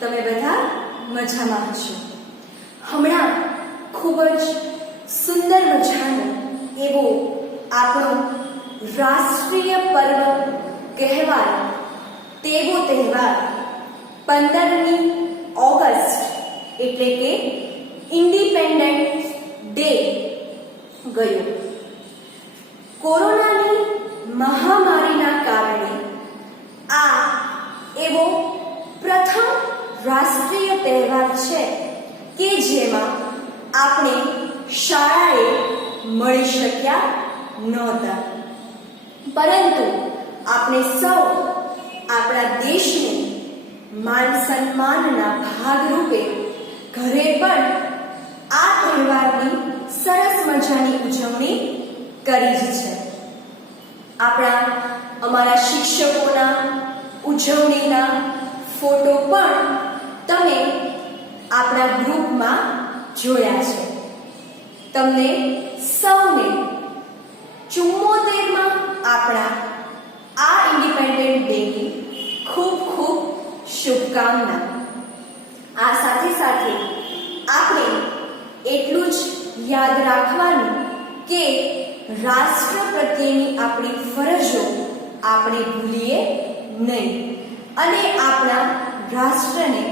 તમે બધા મજામાં હશો। હમણાં ખૂબ જ સુંદર મજાનો એવો આપણો રાષ્ટ્રીય પર્વ કહેવાય તેવો તહેવાર 15મી ઓગસ્ટ એટલે કે ઇન્ડિપેન્ડન્સ ડે ગયો। કોરોનાની મહામારીના કારણે આ એવો પ્રથમ રાષ્ટ્રીય તહેવાર છે કે જેમાં આપણે શાળાએ મળી શક્યા નહોતા, પરંતુ આપણે સૌ આપણા દેશને માન સન્માનના ભાગરૂપે ઘરે પણ આ તહેવારની સરસ મજાની ઉજવણી કરી જ છે। અમારા શિક્ષકોના ઉજવણીના ફોટો પણ તમે આપણા ગ્રુપમાં જોયા છે। તમને સૌને 74માં આપણા આ ઇન્ડિપેન્ડન્ટ ડેની ખૂબ ખૂબ શુભકામના। આ સાથે સાથે આપણે એટલું જ યાદ રાખવાનું કે રાષ્ટ્ર પ્રત્યેની આપણી ફરજો આપણે ભૂલીએ નહીં અને આપણા રાષ્ટ્રને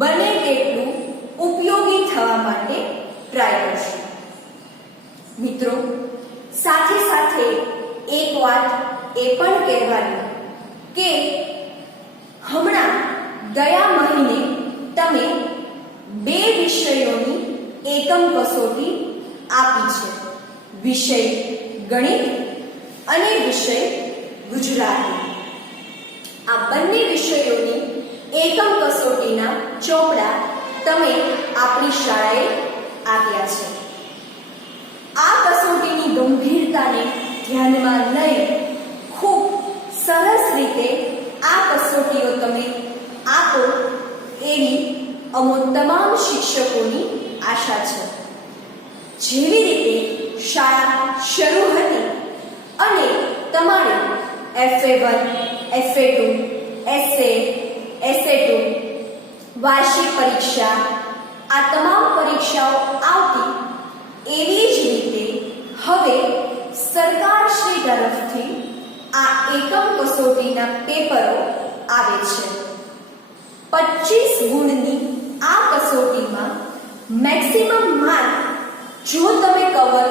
બને તેટલું ઉપયોગી થવા માટે ટ્રાય કરશું। મિત્રો, સાથે સાથે એક વાત એ પણ કહેવાની કે હમણાં ગયા મહિને તમે 2 વિષયોની એકમ કસોટી આપી છે, વિષય ગણિત અને વિષય ગુજરાતી। આ બંને વિષયોની એકમ કસોટીના ચોપડા તમે આપણી શાળાએ આપ્યા છે। આ કસોટીની ગંભીરતાને ધ્યાનમાં લઈ ખૂબ સરસ રીતે આ કસોટીઓ તમે આપો એવી અમો તમામ શિક્ષકોની આશા છે। જેવી રીતે શાળા શરૂ હતી અને તમારે FA1, FA2, SA, SA2 વાર્ષિક પરીક્ષા આ તમામ પરીક્ષાઓ આવતી, એવી જ રીતે હવે સરકારશ્રી તરફથી આ એકમ કસોટીના પેપરો આવે છે। 25 ગુણની આ કસોટીમાં મેક્સિમમ માર્ક જો તમે કવર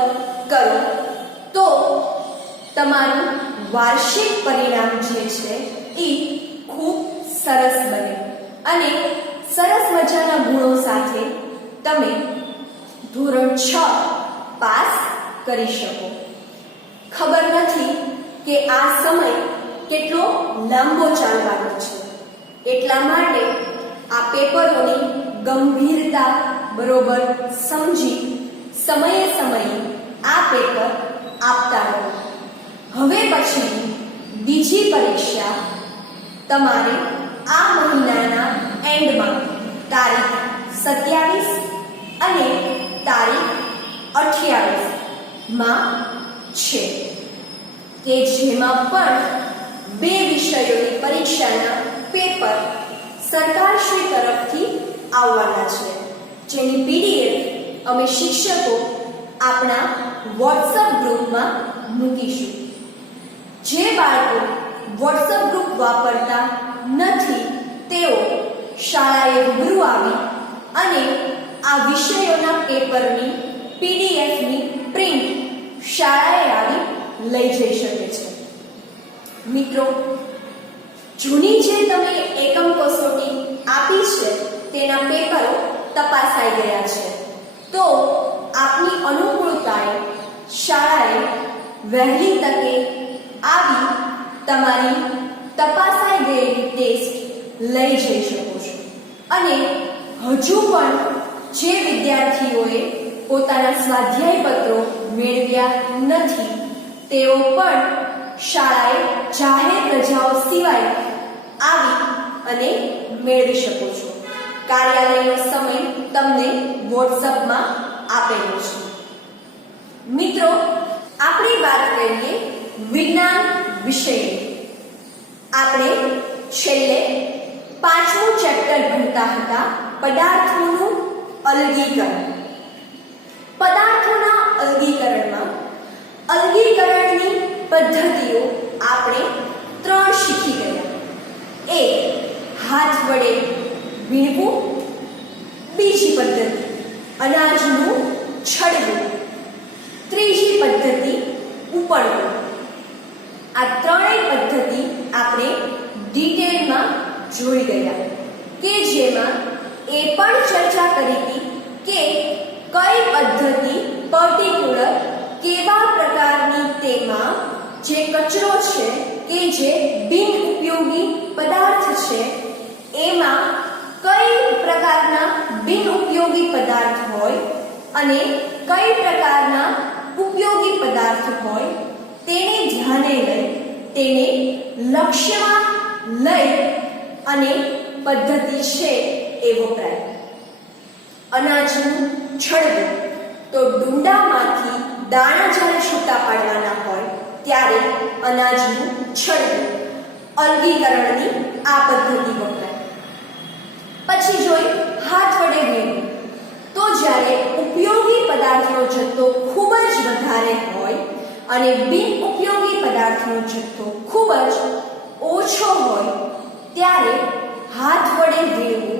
કરો તો તમારું વાર્ષિક પરિણામ જે છે એ ખૂબ સરસ બને અને સરસ મજાના ગુણો સાથે તમે ધોરણ 6 પાસ કરી શકો। ખબર નથી કે આ સમય કેટલો લાંબો ચાલવાનો છે, એટલા માટે આ પેપરોની ગંભીરતા બરોબર સમજી સમયે સમયે આ પેપર આપતા રહો। હવે પછી બીજી પરીક્ષા તમારે આ મહિનાના એન્ડમાં તારીખ 27 અને તારીખ 28 માં છે કે જેમાં પણ 2 વિષયોની પરીક્ષાના પેપર સરકારશ્રી તરફથી આવવાના છે, જેની PDF અમે શિક્ષકો આપણા વોટ્સઅપ ગ્રુપમાં મૂકીશું। જે બાળકો વોટ્સઅપ ગ્રુપ વાપરતા નથી તેઓ શાળાએ રૂબરૂ આવી અને આ વિષયોના પેપરની PDFની પ્રિન્ટ શાળાએ આવી લઈ જઈ શકે છે। મિત્રો, જૂની જે તમે એકમ કસોટી આપી છે તેના પેપરો તપાસાઈ ગયા છે, તો આપની અનુકૂળતાએ શાળાએ વહેલી તકે આવી તમારી તપાસાઈ ગયેલી ટેસ્ટ લઈ જઈ શકો છો અને હજુ પણ જે વિદ્યાર્થીઓએ પોતાના સ્વાધ્યાય પત્રો મેળવ્યા નથી તેઓ પણ શાળાએ જાહેર રજાઓ સિવાય આવી અને મેળવી શકો છો। કાર્યાલયનો સમય તમને વોટ્સઅપમાં આપેલો છે। મિત્રો, આપણે વાત કરીએ વિજ્ઞાન વિષયની। આપણે છેલ્લે પાંચમું ચેપ્ટર ભણતા હતા પદાર્થોનું અલગીકરણ. પદાર્થોના અલગીકરણમાં અલગીકરણની પદ્ધતિઓ આપણે 3 શીખી ગયા. એક, હાથ વડે વીણવું. બીજી પદ્ધતિ, અનાજનું છડવું. ત્રીજી પદ્ધતિ, ઉપડવું. આ ત્રણેય પદ્ધતિ આપણે ડિટેલમાં જોઈ ગયા કે જેમાં એ પણ ચર્ચા કરી હતી કે કઈ પદ્ધતિ પર્ટિક્યુલર કેવા પ્રકારની તેમાં જે કચરો છે કે જે બિન ઉપયોગી પદાર્થ છે એમાં કઈ પ્રકારના બિન ઉપયોગી પદાર્થ હોય અને કઈ પ્રકારના ઉપયોગી પદાર્થ હોય તેને ધ્યાને લઈ તેને લક્ષ્યમાં લઈ અને પદ્ધતિ છે એ વપરાય. અનાજનું છડવું તો ડુંડામાંથી દાણા જ્યારે છૂટા પાડવાના હોય ત્યારે અનાજનું છડવું અલગીકરણની આ પદ્ધતિ વપરાય. પછી જોઈ હાથ વડે વીણવું. તો જ્યારે ઉપયોગી પદાર્થનો જથ્થો ખૂબ જ વધારે હોય અને બિન ઉપયોગી પદાર્થનો જથ્થો ખૂબ જ ઓછો હોય ત્યારે હાથ વડે વીણવું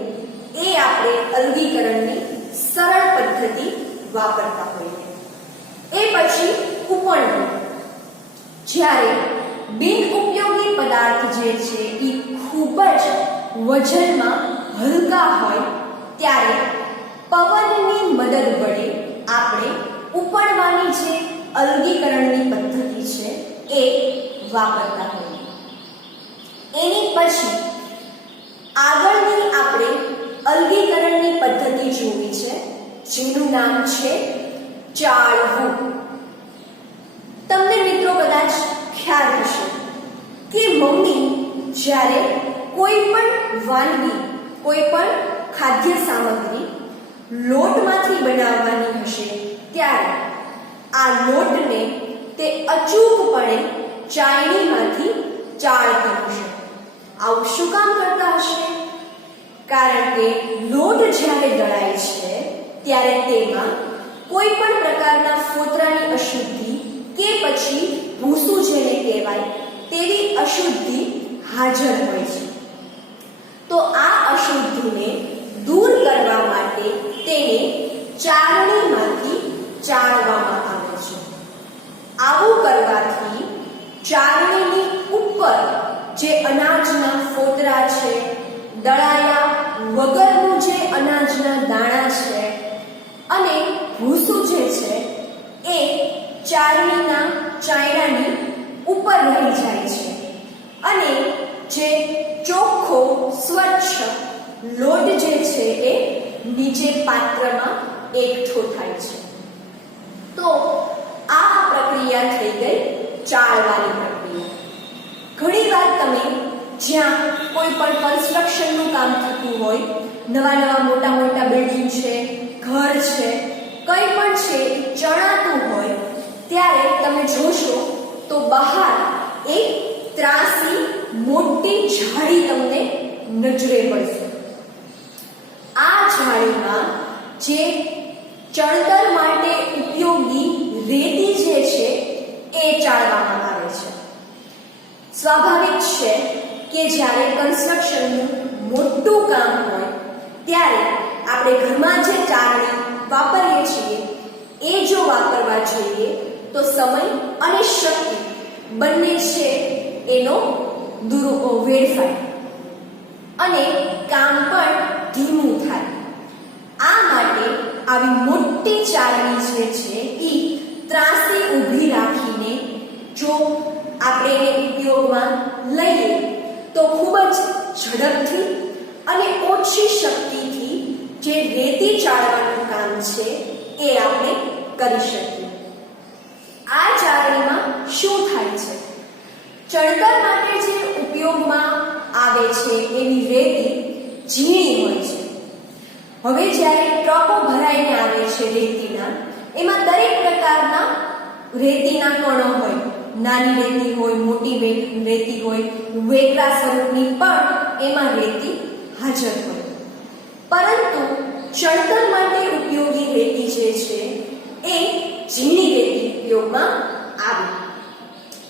એ આપણે અલગીકરણની સરળ પદ્ધતિ વાપરતા હોઈએ. એ પછી ઉપડવું. જ્યારે બિન ઉપયોગી પદાર્થ જે છે એ ખૂબ જ વજનમાં હલકા હોય ત્યારે પવનની મદદ વડે આપણે ઉપડવાની જે અલગીકરણની પદ્ધતિ છે એ વાપરતા હોઈએ. એની પછી આગળની આપણે અલગીકરણની પદ્ધતિ જોવી છે જેનું નામ છે ચાળવું. તમને મિત્રો કદાચ ખ્યાલ હશે કે મમ્મી જ્યારે કોઈ પણ વાનગી કોઈ પણ ખાદ્ય સામગ્રી લોટમાંથી બનાવવાની હશે ત્યારે આ લોટને તે અચૂકપણે ચાળણીમાંથી ચાળતી હશે. આવું શું કામ કરતા હશે? કારણ કે લોટ જ્યારે દળાય છે ત્યારે તેમાં કોઈ પણ પ્રકારના ફોતરાની અશુદ્ધિ કે પછી ભૂસું જેને કહેવાય તેવી અશુદ્ધિ હાજર હોય છે. તો આ અશુદ્ધિને દૂર કરવા માટે તેને ચાળણીમાંથી ચાળવામાં આવે છે. આવું કરવાથી ચાળણીની ઉપર જે અનાજના ફોતરા છે, દળાયા વગરનું જે અનાજના દાણા છે અને ભૂસું જે છે એ ચાળણીના ચાયણાની ઉપર રહી જાય છે અને જે ચોખ્ખો સ્વચ્છ લોટ જે છે એ નીચે પાત્રમાં એકઠો થાય છે. તો આ પ્રક્રિયા થઈ ગઈ ચાળવાની પ્રક્રિયા. ઘણીવાર તમે જ્યાં કોઈ પણ કન્સ્ટ્રક્શનનું કામ થતું હોય, નવા મોટા મોટા બિલ્ડિંગ છે, ઘર છે, કંઈ પણ છે ચણાતું હોય ત્યારે તમે જોશો તો બહાર એક ત્રાસી મોટી જાળી તમને નજરે પડશે. આ જાળીમાં જે ચણતર માટે ઉપયોગી રેતી જે છે એ ચાળવામાં આવે છે. સ્વાભાવિક છે કે જ્યારે કન્સ્ટ્રક્શનનું મોટું કામ હોય ત્યારે આપણે ઘરમાં જે ચાળણી વાપરીએ છીએ એ જો વાપરવા જોઈએ તો સમય અને શક્તિ બંને છે એનો વેડફાય અને કામ પણ ધીમું થાય. આ માટે આવી મોટી ચાળણી જે છે એ ત્રાસી ઊભી રાખીને જો આપણે એને ઉપયોગમાં લઈએ તો ખૂબ જ ઝડપથી અને ઓછી શક્તિથી જે રેતી ચાળવાનું કામ છે એ આપણે કરી શકીએ. આ ચાળણીમાં શું થાય છે? ચણતર માટે જે ઉપયોગમાં આવે છે એવી રેતી ઝીણી હોય છે. હવે જ્યારે ટ્રકો ભરાઈને આવે છે રેતીના, એમાં દરેક પ્રકારના રેતીના કણો હોય. નાની રેતી હોય, મોટી રેતી હોય, વેકરા સ્વરૂપની પણ એમાં રેતી હાજર હોય. પરંતુ ચણતર માટે ઉપયોગી રેતી જે છે એ ઝીણી રેતી ઉપયોગમાં આવે.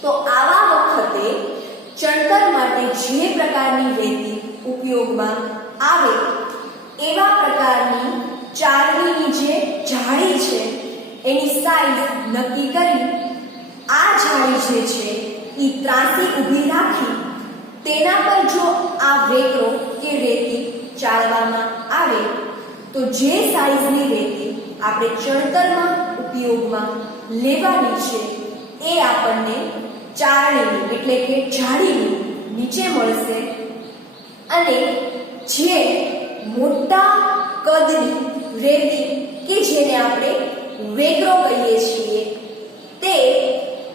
તો આવા વખતે ચણતર માટે જે પ્રકારની રેતી ઉપયોગમાં આવે એવા પ્રકારની ચારણીની જે જાળી છે એની સાઈઝ નક્કી કરી આ જાળી જે છે એ ત્રાંસી ઊભી રાખી તેના પર જો આ વેકરો કે રેતી ચાળવામાં આવે તો જે સાઈઝની રેતી આપણે ચણતરમાં ઉપયોગમાં લેવાની છે એ આપણને ચારણીની એટલે કે જાળીની નીચે મળશે. અને જે મોટા કદની રેતી કે જેને આપણે વેકરો કહીએ છીએ તે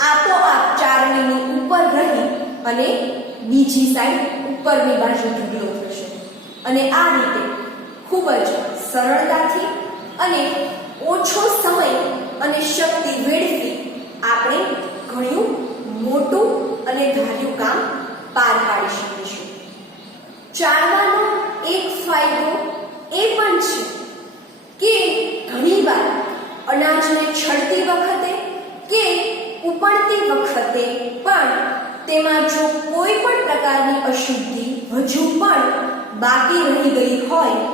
આપોઆપ ચારણીની ઉપર રહી અને બીજી સાઈડ ઉપરની બાજુ ઢગલો થશે. અને આ રીતે ખૂબ જ સરળતાથી અને ઓછો સમય અને શક્તિ વેડફી આપણે ઘણું મોટું અને ધાર્યું કામ પાર પાડી શકીશું. ચાળવાનો એક ફાયદો એ પણ છે કે ઘણીવાર અનાજને છડતી વખતે કે ઉપડતી વખતે પણ તેમાં જો કોઈ પણ પ્રકારની અશુદ્ધિ હજુ પણ બાકી રહી ગઈ હોય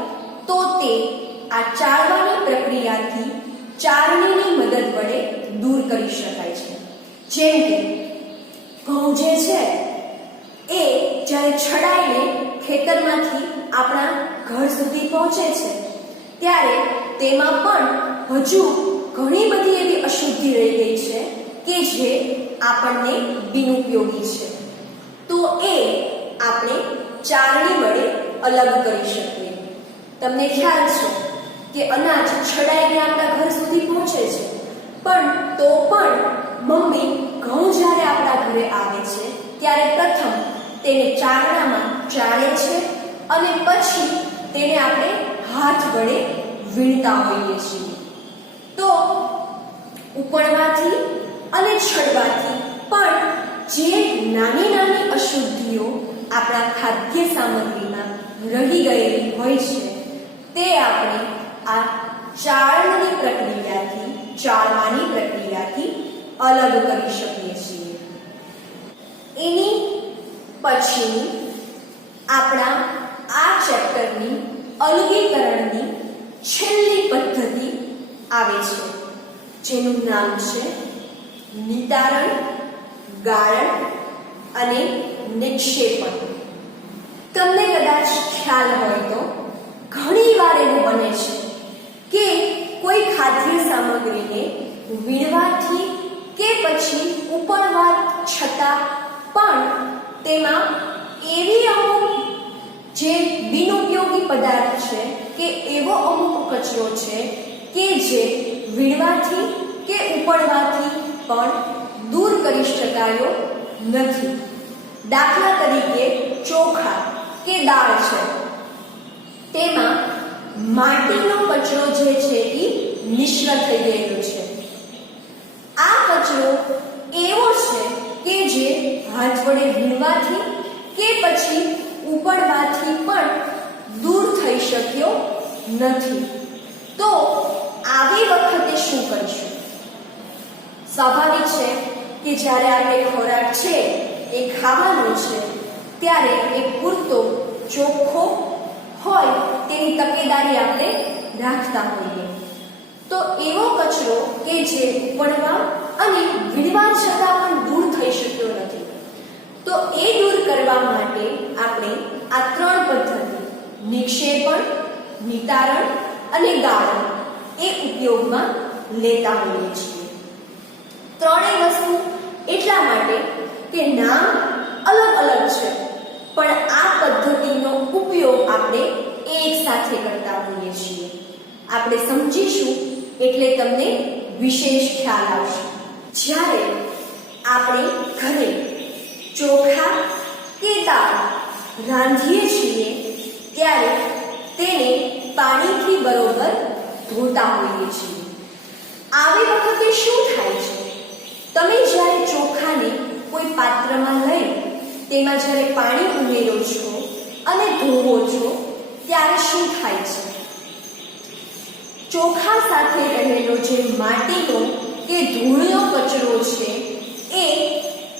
તો તે આ ચાળવાની પ્રક્રિયાથી ચારણીની મદદ વડે દૂર કરી શકાય છે. જેમ કે ઘઉં જે છે એ જ્યારે છડાઈને ખેતરમાંથી આપણા ઘર સુધી પહોંચે છે ત્યારે તેમાં પણ હજુ ઘણી બધી એવી અશુદ્ધિ રહી ગઈ છે કે જે આપણને બિનઉપયોગી છે. તો એ આપણે ચારણી વડે અલગ કરી શકીએ. તમને ખ્યાલ છે કે અનાજ છડાઈને આપણા ઘર સુધી પહોંચે છે પણ તો પણ મમ્મી ઘઉં જ્યારે આપણા ઘરે આવે છે ત્યારે પ્રથમ તેને ચારણામાં ચાળે છે અને પછી તેને આપણે હાથ વડે વીણતા હોઈએ છીએ. તો ઉપડવાથી અને છડવાથી પણ જે નાની નાની અશુદ્ધિઓ આપણા ખાદ્ય સામગ્રીમાં રહી ગયેલી હોય છે તે આપણે આ ચાળણની પ્રક્રિયાથી ચાળવાની પ્રક્રિયાથી અલગ કરી શકીએ છીએ. એની પછીની આપણા આ ચેપ્ટરની અલગીકરણની છેલ્લી પદ્ધતિ આવે છે જેનું નામ છે નિતારણ, ગાળણ અને નિક્ષેપણ. તમને કદાચ ખ્યાલ હોય તો ઘણીવાર એવું બને છે કે કોઈ ખાદ્ય સામગ્રીને વીણવાથી કે પછી ઉપડવા છતાં પણ તેમાં એવી અમુક જે બિનઉપયોગી પદાર્થ છે કે એવો અમુક કચરો છે કે જે વીણવાથી કે ઉપડવાથી પણ દૂર કરી શકાયો નથી. દાખલા તરીકે ચોખા કે દાળ છે તેમાં માટીનો કચરો જે છે એ મિશ્ર થઈ ગયેલો છે. આ કચરો એવો છે કે જે હાથ વડે વીણવાથી કે પછી ઉપડવાથી પણ દૂર થઈ શક્યો નથી. તો આવી વખતે શું કરીશું? સ્વાભાવિક છે કે જ્યારે આપણે ખોરાક છે એ ખાવાનો છે ત્યારે એ પૂરતો ચોખ્ખો હોય તેની તકેદારી આપણે રાખતા હોઈએ. તો એવો કચરો કે જે ઉપડવા અને વીણવા છતાં પણ દૂર થઈ શક્યો નથી, તો એ દૂર કરવા માટે આપણે આ ત્રણ પદ્ધતિ નિક્ષેપણ, નિતારણ અને ગાળણ એ ઉપયોગમાં લેતા હોઈએ છીએ. ત્રણેય વસ્તુ એટલા માટે કે નામ અલગ અલગ છે પણ આ પદ્ધતિનો ઉપયોગ આપણે એક સાથે કરતા હોઈએ છીએ. આપણે સમજીશું એટલે તમને વિશેષ ખ્યાલ આવશે. જ્યારે આપણે ઘરે ચોખા કે દાળ રાંધીએ છીએ ત્યારે તેને પાણીથી બરોબર ધોતા હોઈએ છીએ. આવી વખતે શું થાય છે? તમે જ્યારે ચોખાને કોઈ પાત્રમાં લઈ તેમાં જ્યારે પાણી ઉમેરો છો અને ધોવો છો ત્યારે શું થાય છે? ચોખા સાથે રહેલો જે માટીનો કે ધૂળનો કચરો છે એ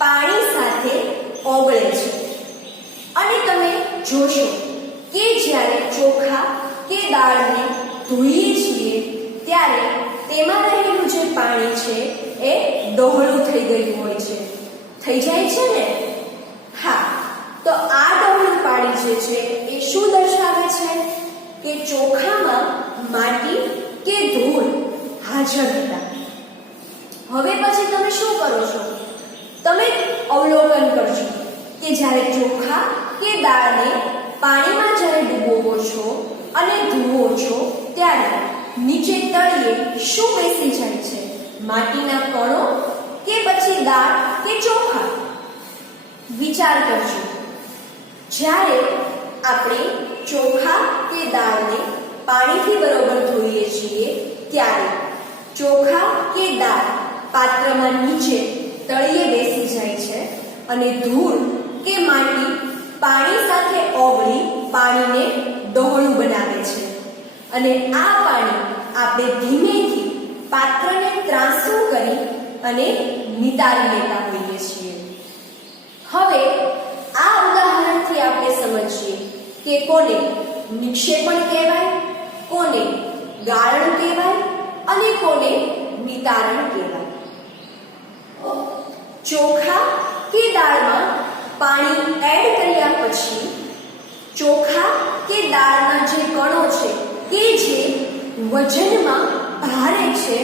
પાણી સાથે ઓગળે છે અને તમે જોશો કે જ્યારે ચોખા કે દાળને ધોઈએ છીએ ત્યારે તેમાં રહેલું જે પાણી છે એ ડહોળું થઈ ગયું હોય છે. થઈ જાય છે ને? હા, તો આ ડહોળું પાણી જે છે એ શું દર્શાવે છે કે ચોખામાં માટી કે ધૂળ હાજર હતા. હવે પછી તમે શું કરો છો? તમે અવલોકન કરજો કે જ્યારે ચોખા કે દાળને પાણીમાં જ્યારે ડૂબોવો છો અને ધોવો છો ત્યારે નીચે તળિયે શું બેસી જાય છે? માટીના કણો કે પછી દાળ કે ચોખા? વિચાર કરજો. જ્યારે આપણે ચોખા કે દાળને પાણીથી બરોબર ધોઈએ છીએ ત્યારે ચોખા કે દાળ પાત્રમાં નીચે તળિયે બેસી જાય છે અને ધૂળ કે માટી પાણી સાથે ઓગળી પાણીને ડહોળું બનાવે છે અને આ પાણી આપણે ધીમેથી પાત્રને ત્રાંસું કરી અને નિતારી લેતા હોઈએ છીએ. હવે આ ઉદાહરણથી આપણે સમજીએ કે કોને નિક્ષેપણ કહેવાય, કોને ગાળણ કહેવાય અને કોને નિતારણ કહેવાય. ચોખા કે દાળમાં પાણી એડ કર્યા પછી ચોખા કે દાળના જે કણો છે કે જે વજનમાં ભારે છે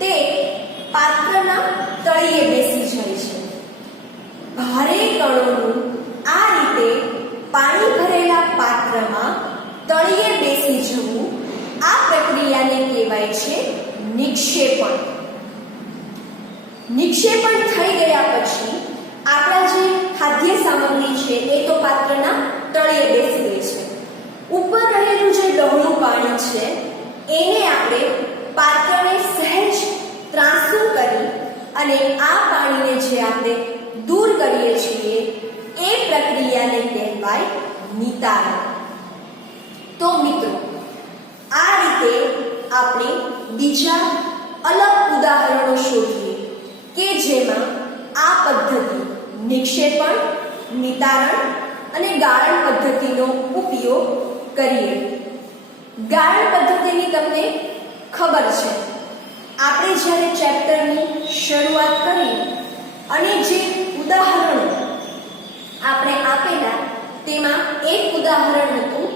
તે પાત્રના તળિયે બેસી જાય છે. ભારે કણોનું આ રીતે પાણી ભરેલા પાત્રમાં તળિયે બેસી જવું, આ પ્રક્રિયાને કહેવાય છે નિક્ષેપણ. નિક્ષેપણ થઈ ગયા પછી આપણા જે ખાદ્ય સામગ્રી છે એ તો પાત્રના તળિયે બેસી ગઈ છે. ઉપર રહેલું જે ડહોળું પાણી છે એને આપણે પાત્રને સહેજ ત્રાંસું કરી અને આ પાણીને જે આપણે દૂર કરીએ છીએ એ પ્રક્રિયાને કહેવાય નિતારણ. તો મિત્રો, આ રીતે આપણે બીજા અલગ ઉદાહરણો શોધીએ કે જેમાં આ પદ્ધતિ નિક્ષેપણ, નિતારણ અને ગાળણ પદ્ધતિનો ઉપયોગ કરીએ. ગાળણ પદ્ધતિની તમને ખબર છે. આપણે જ્યારે ચેપ્ટરની શરૂઆત કરી અને જે ઉદાહરણો આપણે આપેલા તેમાં એક ઉદાહરણ હતું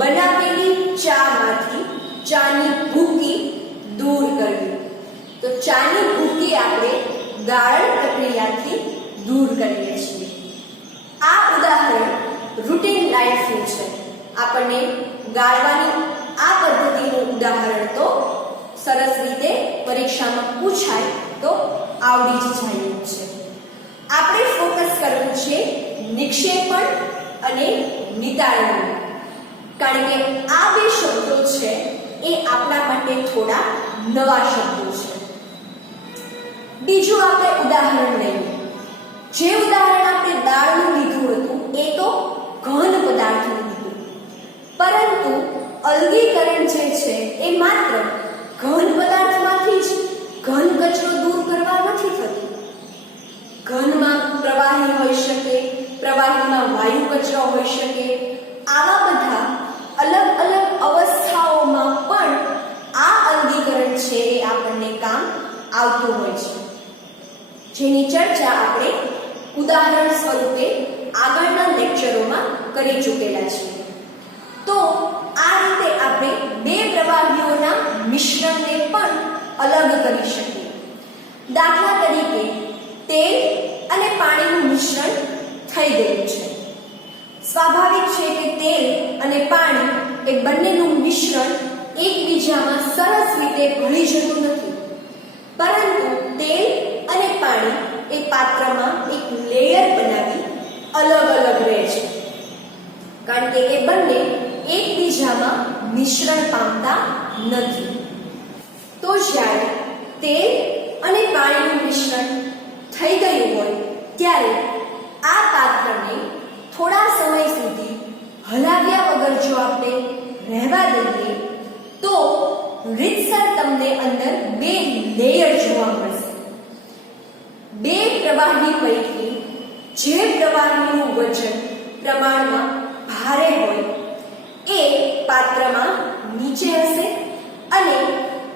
બનાવેલી ચામાંથી ચાની ભૂકી દૂર કરવી. તો ચાની ભૂકી આપણે ગાળણ પ્રક્રિયાથી દૂર કરીએ છીએ. આ ઉદાહરણ રૂટીન લાઈફનું છે. આપણને ગાળવાની આ પદ્ધતિનું ઉદાહરણ તો સરસ રીતે પરીક્ષામાં પૂછાય તો આવડી જ જાય છે. આપણે ફોકસ કરવું છે નિક્ષેપણ અને નિતારણ, કારણ કે આ બે શબ્દો છે એ આપણા માટે થોડા નવા શબ્દો છે. બીજું આપણે ઉદાહરણ લઈએ. જે ઉદાહરણ આપણે દાળનું લીધું હતું એ તો ઘન પદાર્થનું લીધું, પરંતુ અલગીકરણ જે છે એ માત્ર ઘન પદાર્થમાંથી જ ઘન કચરો દૂર કરવા નથી થતું. ઘનમાં પ્રવાહી હોઈ શકે, પ્રવાહીમાં વાયુ કચરો હોઈ શકે. આવા બધા અલગ અલગ અવસ્થાઓમાં પણ આ અલગીકરણ છે એ આપણને કામ આવતું હોય છે, જેની ચર્ચા આપણે ઉદાહરણ સ્વરૂપે આગળના લેક્ચરોમાં કરી ચૂકેલા છીએ. તો આ રીતે આપણે બે પ્રવાહીઓના મિશ્રણને પણ અલગ કરી શકીએ. દાખલા તરીકે તેલ અને પાણીનું મિશ્રણ થઈ ગયું છે. સ્વાભાવિક છે કે તેલ અને પાણી એ બંનેનું મિશ્રણ એકબીજામાં સરસ રીતે ભળી જતું નથી, પરંતુ તેલ અને પાણી એ પાત્રમાં એક લેયર બનાવી અલગ અલગ રહે છે, કારણ કે એ બંને એકબીજામાં મિશ્રણ પામતા નથી. તો જ્યારે તેલ અને પાણીનું મિશ્રણ થઈ ગયું હોય ત્યારે આ પાત્રને થોડા સમય સુધી હલાવ્યા વગર જો આપણે રહેવા દઈએ તો રીતસર તમને અંદર બે લેયર જોવા મળશે. બે પ્રવાહી પૈકી જે પ્રવાહીનું વજન પ્રમાણમાં ભારે હોય એ પાત્રમાં નીચે હશે અને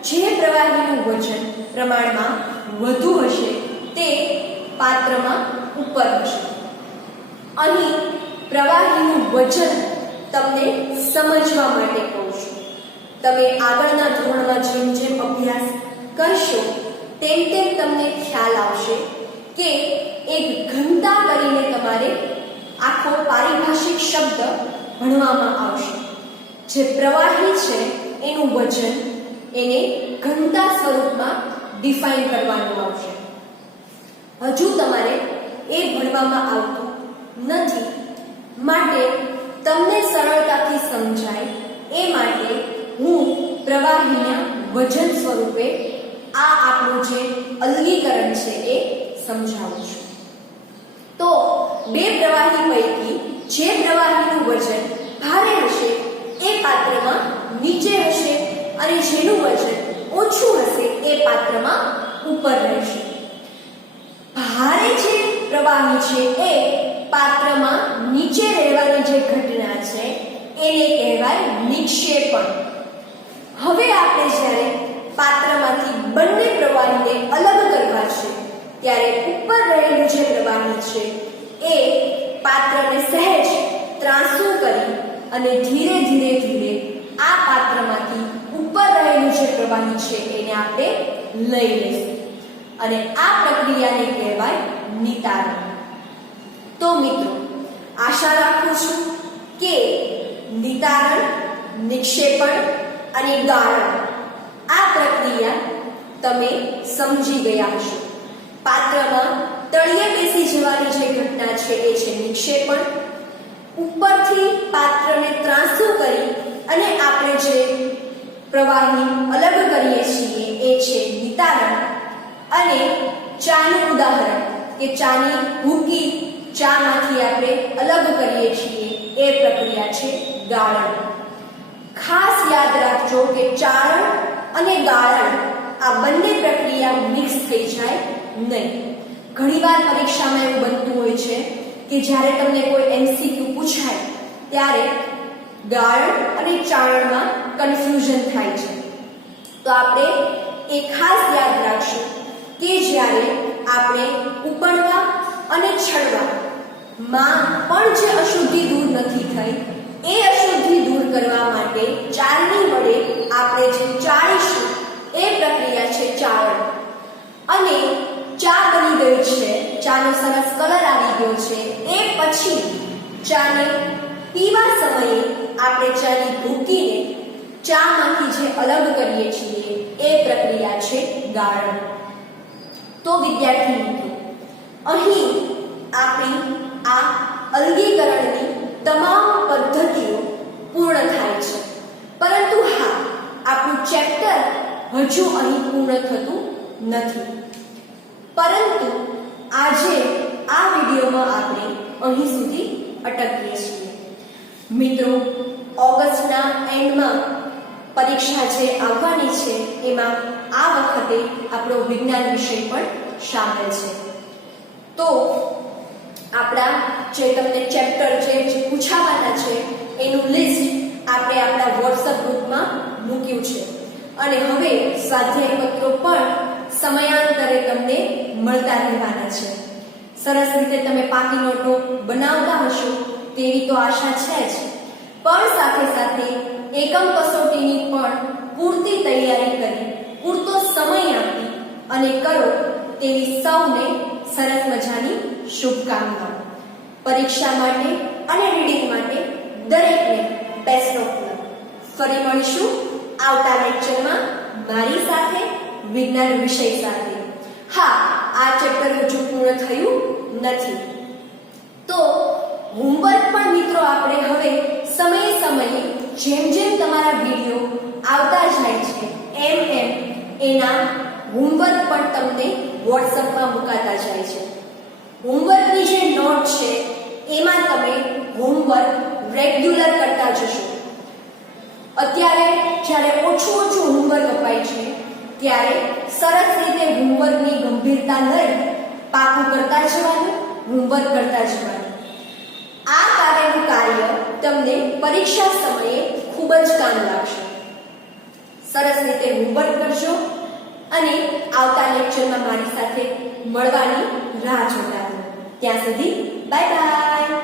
જે પ્રવાહીનું વજન પ્રમાણમાં વધુ હશે તે પાત્રમાં ઉપર હશે. અહીં પ્રવાહીનું વજન તમને સમજવા માટે કહું છું. તમે આગળના ધોરણમાં જેમ જેમ અભ્યાસ કરશો તેમ તેમ તમને ખ્યાલ આવશે કે એક ઘનતા કરીને તમારે આખો પારિભાષિક શબ્દ ભણવામાં આવશે. જે પ્રવાહી છે એનું વજન એને ઘનતા સ્વરૂપમાં ડિફાઇન કરવાનું આવશે. હજુ તમારે એ ભણવામાં આવતું નથી, માટે તમને સરળતાથી સમજાય એ માટે હું પ્રવાહીના વજન સ્વરૂપે આ આપણું જે અલગીકરણ છે એ સમજાવું છું. તો બે પ્રવાહી પૈકી જે પ્રવાહીનું વજન ભારે હશે એ પાત્રમાં નીચે હશે અને જેનું વજન ઓછું હશે એ પાત્રમાં ઉપર રહેશે. ભારે જે પ્રવાહી છે એ પાત્રમાં નીચે રહેવાની જે ઘટના છે એને કહેવાય નિક્ષેપણ. હવે આપણે જ્યારે પાત્રમાંથી બંને પ્રવાહીને અલગ કરવા છે ત્યારે ઉપર રહેલું જે પ્રવાહી છે એ પાત્રને સહેજ ત્રાંસુ કરી અને ધીરે ધીરે ધીરે આ પાત્રમાંથી ઉપર રહેલું જે પ્રવાહી છે એને આપણે લઈ લઈશું અને આ પ્રક્રિયાને કહેવાય નિતારણ. તો મિત્રો, આશા રાખું છું કે નિતારણ, નિક્ષેપણ અને ગાળણ આ પ્રક્રિયા તમે સમજી ગયા હશો. પાત્રમાં તળિયે બેસી જવાની જે ઘટના છે એ છે નિક્ષેપણ. ઉપરથી પાત્રને ત્રાંસુ કરી અને આપણે જે પ્રવાહી અલગ કરીએ છીએ એ છે નિતારણ. અને ચાનું ઉદાહરણ કે ચાની ભૂકી ચામાંથી આપણે અલગ કરીએ છીએ એ પ્રક્રિયા છે ગાળણ. ખાસ યાદ રાખજો કે ચારણ અને ગાળણ આ બંને પ્રક્રિયા મિક્સ થઈ જાય નહીં. ઘણીવાર પરીક્ષામાં એવું બનતું હોય છે કે જ્યારે તમને કોઈ એમસીક્યુ પૂછાય ત્યારે ગાળણ અને ચારણમાં કન્ફ્યુઝન થાય છે. તો આપણે એ ખાસ યાદ રાખશું કે જ્યારે આપણે ઉપડવા અને છડવા માં પણ જે અશુદ્ધિ દૂર નથી થઈ એ અશુદ્ધિ દૂર કરવા માટે ચાળણી વડે આપણે જે ચાળીશું એ પ્રક્રિયા છે ચાળણ. અને ચા બની ગઈ છે, ચાનો સરસ કલર આવી ગયો છે, એ પછી ચાને પીવા સમયે આપણે ચાની ભૂકીને ચામાંથી જે અલગ કરીએ છીએ એ પ્રક્રિયા છે ગાળણ. તો વિદ્યાર્થી મિત્રો, અહીં આપણી આ અલગીકરણની તમામ પદ્ધતિઓ પૂર્ણ થાય છે. પરંતુ હા, આપણું ચેપ્ટર હજુ અહીં પૂર્ણ થતું નથી. પરંતુ આજે આ વિડીયોમાં આપણે અહીં સુધી અટકીએ છીએ. મિત્રો, ઓગસ્ટના એન્ડમાં પરીક્ષા જે આવવાની છે એમાં આ વખતે આપણો વિજ્ઞાન વિષય પણ શામેલ છે. તો આપણા જે તમને ચેપ્ટર જે પૂછાવાના છે એનું લિસ્ટ આપણે આપણા વોટ્સએપ ગ્રુપમાં મૂક્યું છે અને હવે સ્વાધ્યાય પત્રો પણ સમયાંતરે તમને મળતા રહેવાના છે. સરસ રીતે તમે પાકી નોટો બનાવતા હશો તેવી તો આશા છે જ, પણ સાથે સાથે એકમ કસોટીની પણ પૂરતી તૈયારી કરી, પૂરતો સમય આપી અને કરો તેવી સૌને સરસ મજાની શુભકામનાઓ. પરીક્ષા માટે અને રીડિંગ માટે દરેકને બેસ્ટ ઓફ લક. ફરી મળીશું આવતા લેક્ચરમાં મારી સાથે, વિજ્ઞાન વિષય સાથે. હા, આ ચેપ્ટર હજુ પૂર્ણ થયું નથી, તો હોમવર્ક પણ મિત્રો આપણે હવે સમયે સમયે જેમ જેમ તમારા વિડીયો આવતા જાય છે એમ એમ એના હોમવર્ક પણ તમને વોટ્સએપમાં મુકાતા જાય છે. હોમવર્કની જે નોટ છે એમાં તમે હોમવર્ક રેગ્યુલર કરતા જશો. અત્યારે જ્યારે ઓછું હોમવર્ક અપાય છે ત્યારે સરસ રીતે હોમવર્કની ગંભીરતા લઈ પાકું કરતા જવાનું, હોમવર્ક કરતા જવાનું. આ કાર્ય તમને પરીક્ષા સમયે ખૂબ જ કામ લાગશે. સરસ રીતે હોમવર્ક કરજો અને આવતા લેક્ચરમાં મારી સાથે મળવાની રાહ જોતા રહો. ત્યાં સુધી બાય બાય.